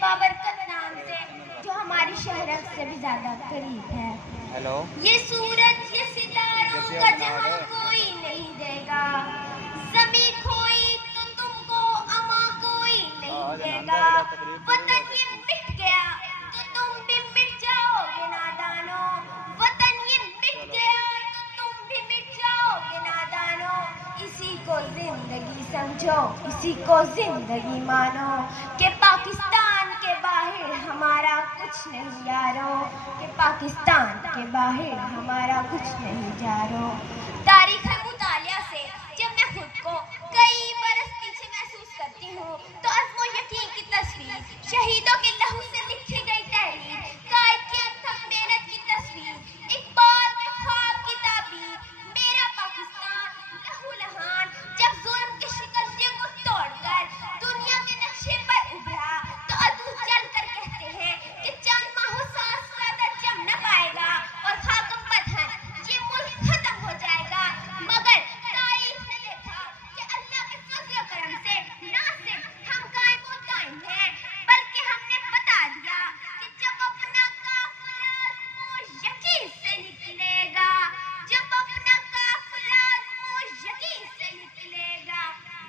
बाबरकत नाम से, जो हमारी शहरत से भी ज्यादा करीब है। हेलो। ये सूरज ये सितारों का जहां कोई नहीं देगा, सभी खोई तो तुमको अमा कोई नहीं देगा। वतन ये मिट गया तो तुम भी मिट जाओगे नादानो, वतन ये मिट गया तो तुम भी मिट जाओगे नादानो। इसी को जिंदगी समझो, इसी को जिंदगी मानो, कि पाकिस्तान के बाहर हमारा कुछ नहीं यारो, कि पाकिस्तान के बाहर हमारा कुछ नहीं यारो। तारीख मुतालिया से जब मैं खुद को कई बरस पीछे महसूस करती हूँ, तो अज़्म यकीन की तस्वीर, शहीदों के लहू से लिखी गई तहरीर, कायद की अथक मेहनत की तस्वीर, इकबाल के ख्वाब की ताबीर, मेरा पाकिस्तान लहू लहान जब जुल्म के शिकंजे को तोड़कर दुनिया के नक्शे पर उभरा, तो अदू जल कर कहते हैं कि चंद माहों सांस ज्यादा जम न पाएगा और खाकम पत्थर ये मुल्क खत्म हो जाएगा। मगर तारीख ने देखा कि अल्लाह के फजल करम से ना सिर्फ हम कायम और कायम हैं, बल्कि हमने बता दिया कि जब अपना काफिला वो यकीन से निकलेगा, जब अपना काफिला वो यकीन से निकलेगा,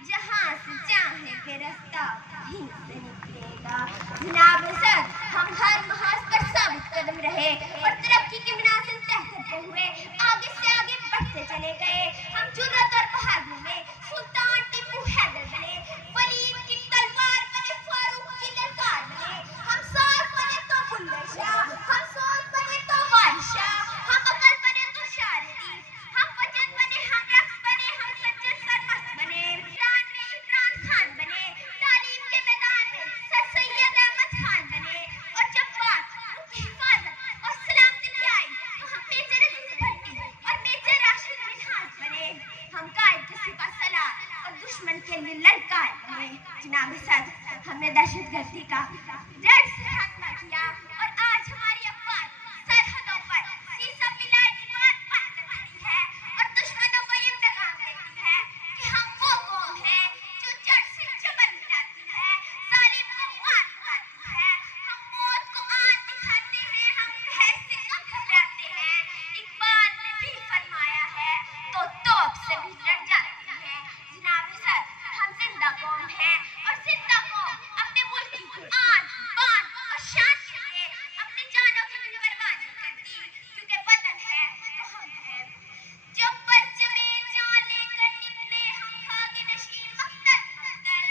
जहां से चाहे के रास्ता वहीं से निकलेगा। जनाब सर, हम हर महाज पर साबित कदम रहे और तरक्की के मनासिल तय करते हुए आगे से आगे बढ़ते चले गए। हम जुर्रत और बहादुरी में सुल्तान टीपू हैदर बने, वलीद की तलवार बने, फारूक की ललकार बने, हम सार बने तो बुल्ले शाह, हम सोन बने तो वारिस शाह, हम अकल बने तो शारदी, हम वजन बने, हम रक्स बने, हम सज्जन सरमस्त बने, मैदान में इमरान खान बने, तालीम के मैदान में सर सैयद अहमद खान बने, और जब बात उनकी हिफाजत और सलामती की आई तो हम मेजर अजीज भट्टी और मेजर राशिद मिन्हाज बने, हम कायद के सिपा सलार और दुश्मन के लिए ललकार बने। जनाब सद, हमने दहशतगर्दी का जड़ से खात्मा किया और आज हमारी अफवाज सरहदों पर सीसा मिलाए दीवार पार करती है और दुश्मनों को ये पैगाम देती है कि हम वो कौम है जो जड़ से जबर मिटाती है, जालिम को मार लगाती है, हम मौत को आन दिखाते हैं, हम कहर से कम घबराते हैं। इकबाल ने भी फरमाया है तो तोप से भी लड़ जाती है। जनाब सर, हम जिंदा कौम है और जिंदा कौम अपने मुल्क की आन बान और शान के लिए अपनी जानों की भी कुर्बानी करती, क्योंकि वतन है तो हम हैं। जब परचमे जान लेकर निकले हम खागे नशीन मक्तल मक्तल,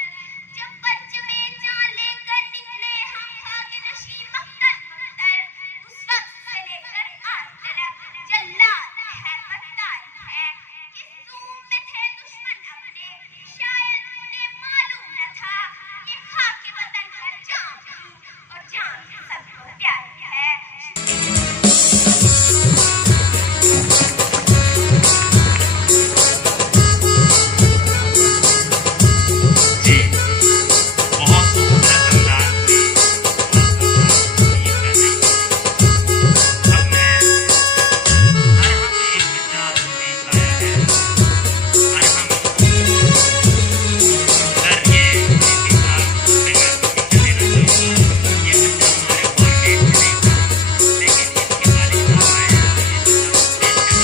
जब परचमे जान लेकर निकले हम खागे नशीन मक्तल मक्तल, उस वक्त से लेकर आज तक जल्लाद है बदतारी है। किस जूम में थे दुश्मन अपने, शायद उन्हें मालूम न था कि खाके वतन हर जान की और जान सबको प्यारी है। जी, बहुत खूबसूरत अंदाज में ये कर रही है। अब मैं हर हम एक विचार में लाया है, हर हम सर ये विचार चलेगा चाहिए, ये बच्चा हमारे कॉलेज में नहीं था, लेकिन इसके वालिद साहब आए हैं तो ये विचार पेश करना।